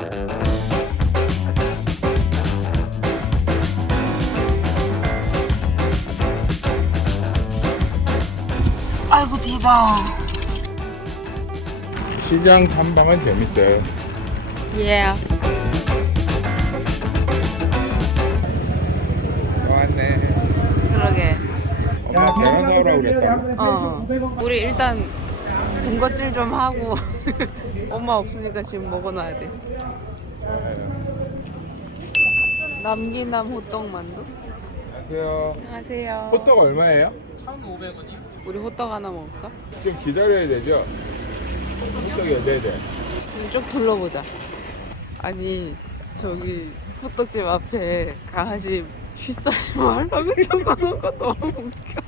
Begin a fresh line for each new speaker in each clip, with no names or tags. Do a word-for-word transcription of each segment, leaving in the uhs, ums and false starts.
아이고 디바.
시장 탐방은 재밌어요.
예.
왔네.
그러게.
엄마 계란 사오라고 그랬다.
어. 우리 일단 군것질 좀 하고 엄마 없으니까 지금 먹어놔야 돼. 남기남 호떡 만두.
안녕하세요.
안녕하세요.
호떡 얼마예요?
천오백 원이요.
우리 호떡 하나 먹을까?
좀 기다려야 되죠? 호떡이 얻어야 돼.
좀 쭉 둘러보자. 아니 저기 호떡집 앞에 강아지 쉬싸지 말라고 적어놓은 거 너무 웃겨.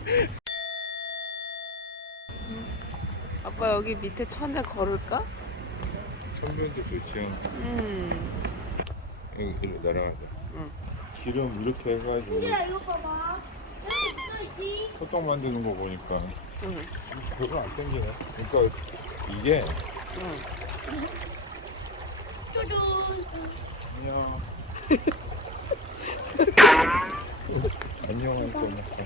아빠 여기 밑에 천에 걸을까?
천변도 좋지.
음.
여기 길로 내려가자.
응.
기름 이렇게 해가지고
이거 봐봐. 여기 있어,
호떡 만드는 거 보니까
응.
별로 안 땡기네. 그러니까 이게
응.
쪼준.
안녕. 안녕할 거니까.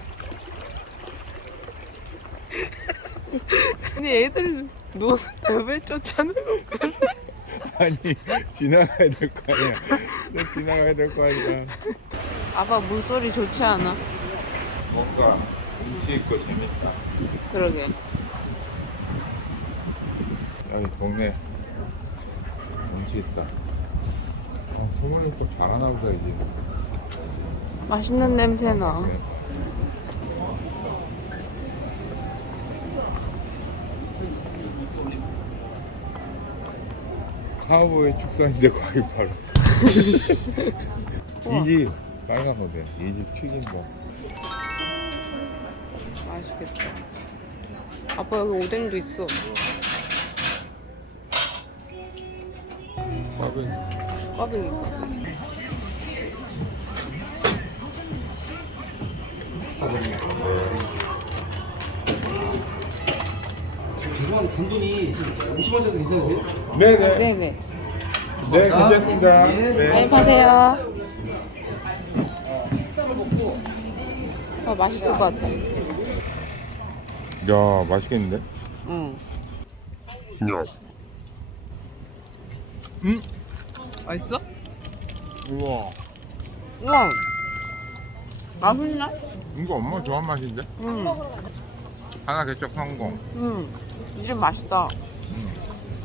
아니 애들 누웠는데 왜 쫓아내고 그래?
아니 지나가야 될 거 아니야. 너 지나가야 될 거 아니야.
아빠 물소리 좋지 않아?
뭔가 운치 있고 재밌다.
그러게.
여기 동네 운치 있다. 아, 소머리 또 잘하나 보다 이제.
맛있는 냄새 나.
네. 카우보이 축산인데 거기 바로 이집 빨간 거돼. 이집 튀김밥.
맛있겠다. 아빠 여기 오뎅도 있어.
밥은
꽈배기 꽈배기.
죄송한데 잔돈이 지금 오십 원 정도 괜찮으세요?
네네.
네네.
네 괜찮습니다.
많이
네.
파세요. 아 맛있을 것 같아.
야 맛있겠는데?
응.
야. 음.
맛있어?
우와.
우와. 맛있나?
이거 엄마 좋아하는 맛인데?
응.
하나 개척 성공.
응. 이제 맛있다.
음.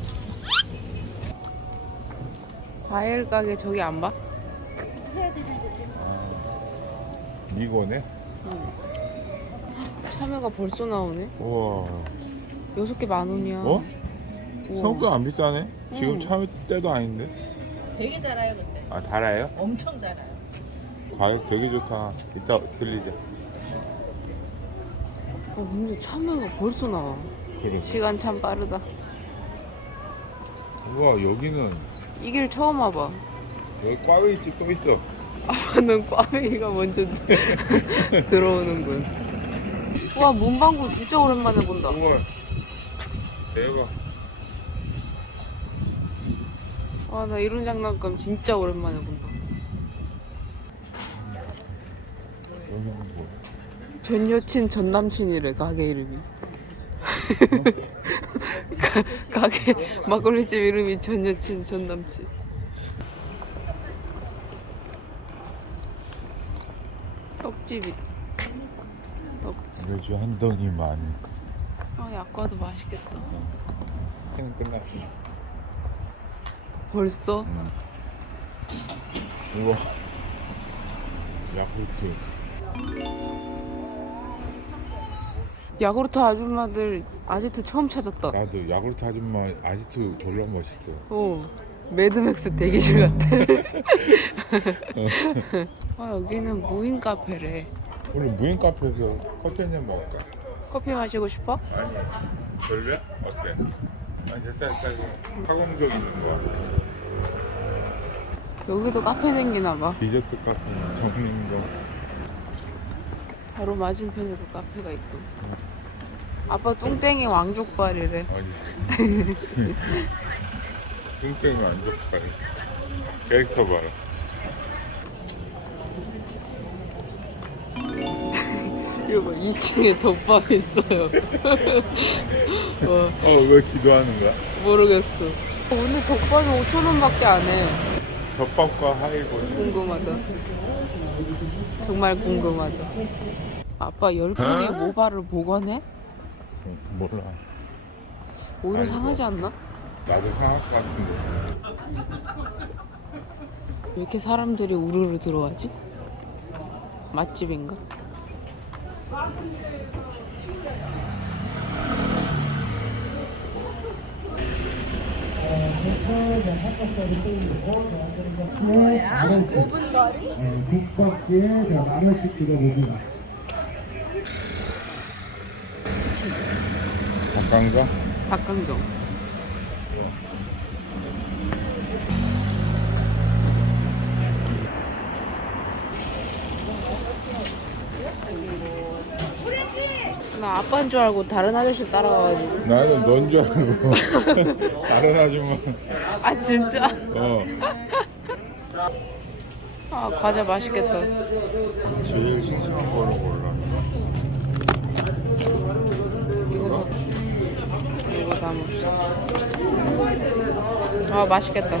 과일 가게 저기 안 봐?
이거네.
응. 참외가 벌써 나오네.
우와.
여섯 개 만 원이야.
어?
우와.
생각보다 안 비싸네. 지금
응.
참 때도 아닌데.
되게 달아요, 근데.
아 달아요?
엄청 달아요.
가격 되게 좋다. 이따 들리자.
어, 근데 참외가 벌써 나와.
그래.
시간 참 빠르다.
우와 여기는
이 길 처음 와봐.
여기 꽈배기 집 또 있어.
아빠는 꽈배기가 먼저 들어오는군. 우와 문방구 진짜 오랜만에 본다.
우와 대박.
와 나 이런 장난감 진짜 오랜만에 본다.
여기는 뭐?
전 여친 전 남친이래 가게 이름이. 가, 가게 막걸리집 이름이 전 여친 전 남친. 떡집이다. 떡집.
매주 한 덩이만.
아 약과도 맛있겠다.
는 끝났어.
벌써?
응. 우와 야쿠르트.
야구르트 아줌마들 아지트 처음 찾았다.
나도 야쿠르트 아줌마 아직도 졸라 멋있어.
어 매드맥스 대기실 같아. 아 여기는 무인 카페래.
오늘 무인 카페에서 커피 한잔 먹을까?
커피 마시고 싶어?
아니 별로야? 어때? 아니 됐다 됐다 이거 학원적 있는 거 같아.
여기도 카페 생기나 봐.
디저트 카페 정리인 거.
바로 맞은편에도 카페가 있고. 아빠 뚱땡이 왕족발이래.
어디 뚱땡이 만족하네. 캐릭터 봐라.
이거 봐, 이 층에 덮밥 있어요. 와,
어, 왜 기도하는 거야?
모르겠어. 오늘 덮밥이 오천 원밖에 안 해.
덮밥과 하이볼.
궁금하다. 정말 궁금하다. 아빠 열 분의 모발을 보관해?
응, 몰라.
오히려
아이고.
상하지 않나?
나도 상할 것 같은데.
왜 이렇게 사람들이 우르르 들어와지? 맛집인가?
국밥에 만 원씩 드려봅니다.
닭강정?
닭강정. 나 아빠인 줄 알고 다른 아저씨 따라가가지고.
나는 넌 줄 알고. 다른 아줌마.
아 진짜?
어.
아 과자 맛있겠다.
제일 신선한 거를 몰라.
이거 사. 이거 담아. 아 맛있겠다.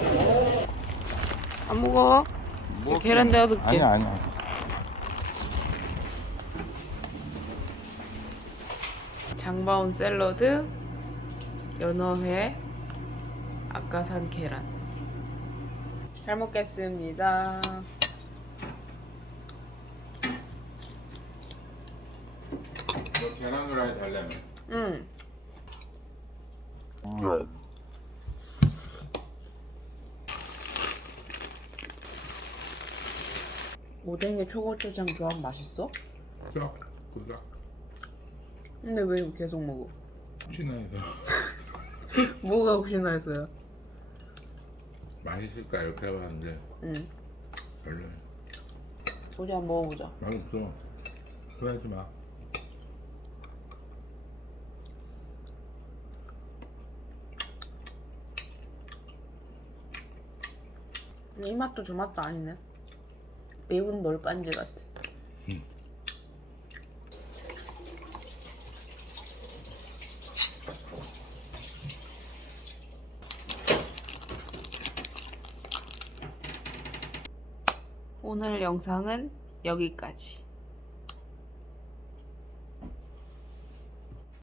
안 무거워?
뭐,
계란 내어둘게.
아니야, 아니야.
장바온 샐러드, 연어회, 아까 산 계란. 잘 먹겠습니다.
너 계란 후라이 달래면.
응. 오뎅에 초고추장 조합 맛있어?
쫙, 그쫙.
근데 왜 계속 먹어?
혹시나 해서
뭐가 혹시나 해서요?
맛있을까 이렇게 해봤는데
응.
별로
우리 한번 먹어보자.
맛없어. 그러지 마.
이 맛도 저 맛도 아니네. 매운 널빤지 같아.
응.
오늘 영상은 여기까지.